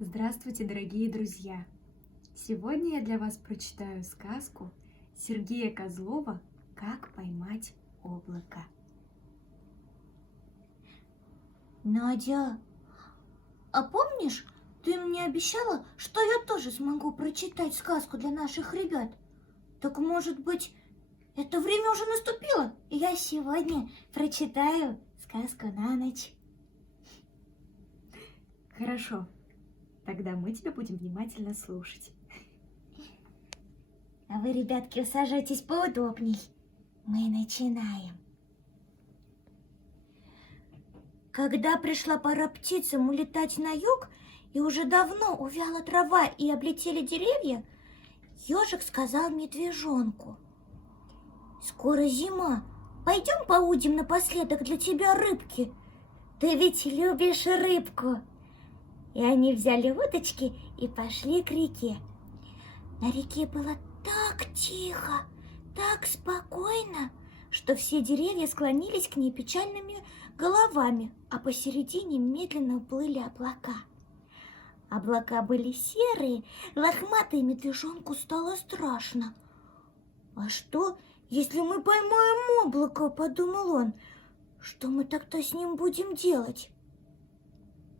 Здравствуйте, дорогие друзья! Сегодня я для вас прочитаю сказку Сергея Козлова «Как поймать облако». Надя, а помнишь, ты мне обещала, что я тоже смогу прочитать сказку для наших ребят? Так может быть, это время уже наступило, и я сегодня прочитаю сказку на ночь. Хорошо, тогда мы тебя будем внимательно слушать. А вы, ребятки, усаживайтесь поудобней. Мы начинаем. Когда пришла пора птицам улетать на юг, и уже давно увяла трава и облетели деревья, ежик сказал медвежонку: «Скоро зима, пойдем поудим напоследок для тебя рыбки. Ты ведь любишь рыбку». И они взяли удочки и пошли к реке. На реке было так тихо, так спокойно, что все деревья склонились к ней печальными головами, а посередине медленно плыли облака. Облака были серые, лохматые, медвежонку стало страшно. «А что, если мы поймаем облако?» – подумал он. «Что мы тогда с ним будем делать?»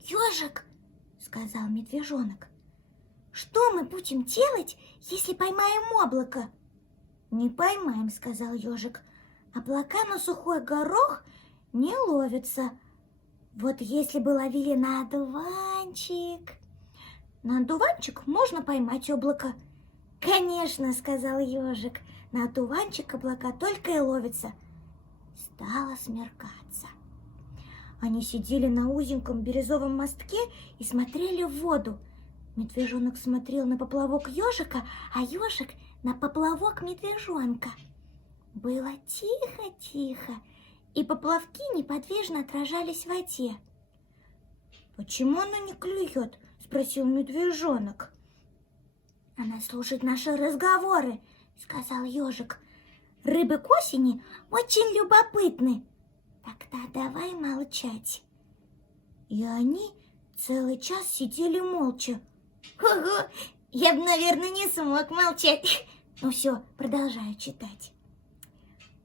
«Ежик», – сказал медвежонок, – «что мы будем делать, если поймаем облако?» «Не поймаем», – сказал ежик. «Облака на сухой горох не ловятся. Вот если бы ловили на одуванчик...» «На одуванчик можно поймать облако». «Конечно», — сказал ежик, — «на одуванчик облака только и ловятся». Стало смеркаться. Они сидели на узеньком бирюзовом мостке и смотрели в воду. Медвежонок смотрел на поплавок ежика, а ежик на поплавок медвежонка. Было тихо-тихо, и поплавки неподвижно отражались в воде. «Почему она не клюет?» – спросил медвежонок. «Она слушает наши разговоры», – сказал ежик. «Рыбы к осени очень любопытны. Тогда давай молчать». И они целый час сидели молча. «Ого, я бы, наверное, не смог молчать». Ну все, продолжаю читать.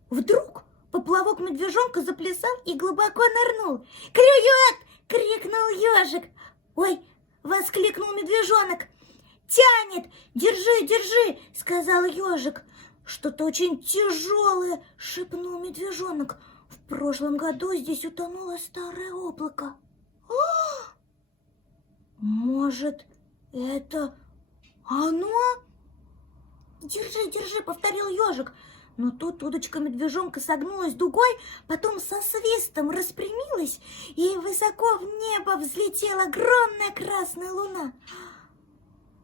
Вдруг поплавок медвежонка заплясал и глубоко нырнул. «Клюет!» — крикнул ежик. «Ой!» — воскликнул медвежонок. «Тянет! Держи, держи!» — сказал ежик. «Что-то очень тяжелое!» — шепнул медвежонок. «В прошлом году здесь утонуло старое облако». «Может, это оно?» «Держи, держи!» — повторил ежик. Но тут удочка медвежонка согнулась дугой, потом со свистом распрямилась, и высоко в небо взлетела огромная красная луна.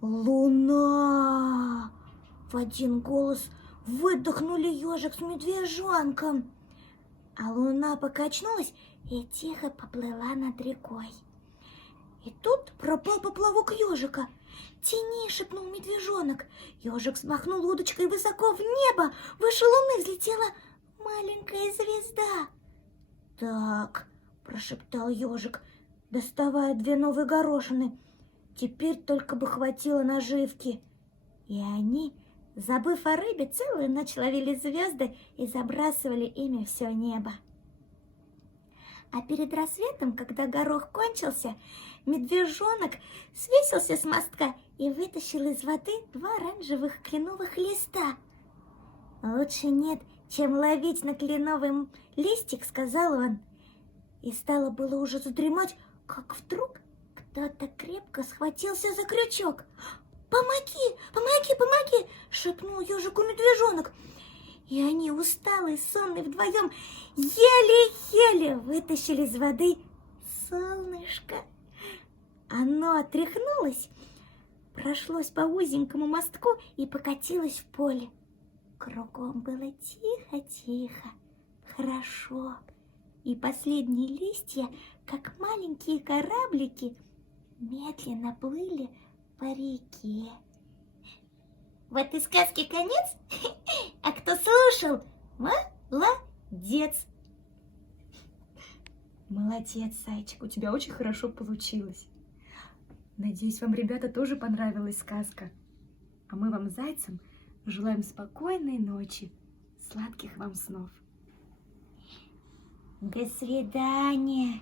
«Луна!» — в один голос выдохнули ежик с медвежонком. А луна покачнулась и тихо поплыла над рекой. И тут пропал поплавок ежика. «Тяни!» — шепнул медвежонок. Ежик взмахнул удочкой высоко в небо. Выше луны взлетела маленькая звезда. «Так», — прошептал ежик, доставая 2 новые горошины. «Теперь только бы хватило наживки». И они, забыв о рыбе, целую ночь ловили звезды и забрасывали ими все небо. А перед рассветом, когда горох кончился, медвежонок свесился с мостка и вытащил из воды 2 оранжевых кленовых листа. «Лучше нет, чем ловить на кленовый листик», — сказал он. И стало было уже задремать, как вдруг кто-то крепко схватился за крючок. «Помоги, помоги, помоги!» — шепнул ежику медвежонок. И они, усталые, сонные вдвоем, еле-еле вытащили из воды солнышко. Оно отряхнулось, прошлось по узенькому мостку и покатилось в поле. Кругом было тихо-тихо, хорошо, и последние листья, как маленькие кораблики, медленно плыли по реке. Вот и сказки конец, а кто слушал, молодец. Молодец, зайчик, у тебя очень хорошо получилось. Надеюсь, вам, ребята, тоже понравилась сказка. А мы вам, зайцам, желаем спокойной ночи, сладких вам снов. До свидания.